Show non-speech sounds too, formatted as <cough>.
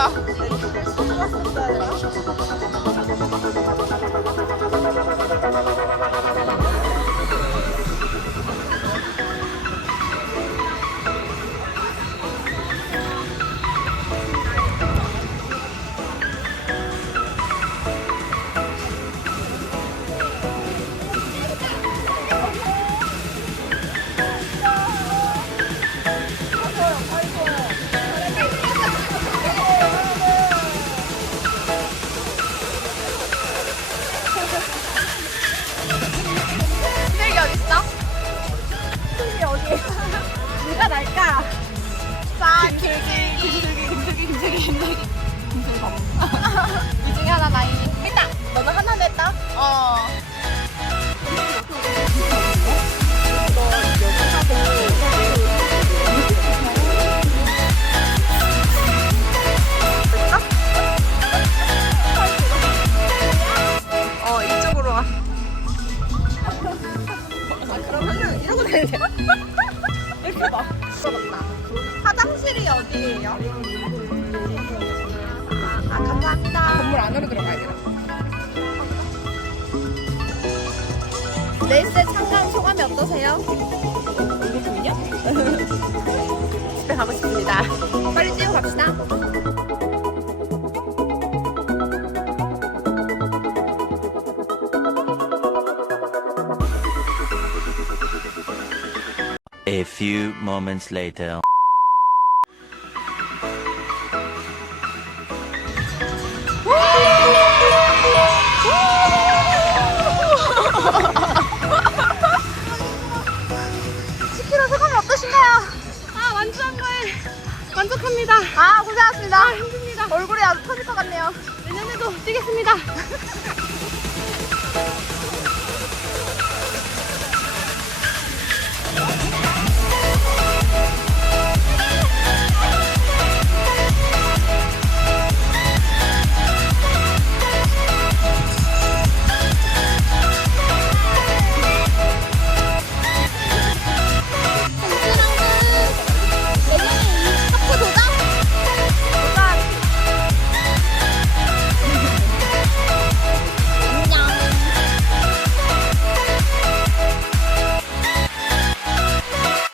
Wow. 슬픈데 어디에 누가 날까? 싹 김슬기 김슬기 김슬기 김슬기 김슬기 김슬기 밥 그러면은 이러고 다니세요. 이렇게 막. 화장실이 어디예요? 아, 아, 감사합니다. 건물 안으로 들어가야 되나? 레이스에 참가한 소감이 어떠세요? 이게 좋냐? 집에 가고 싶습니다. 빨리 뛰고 갑시다. A few moments later. 키로 소감이 어떠신가요? 아 완주한 거에 만족합니다. 아 고생하셨습니다. 아 힘듭니다. 얼굴이 아주 터질 것 같네요. 내년에도 뛰겠습니다. <laughs>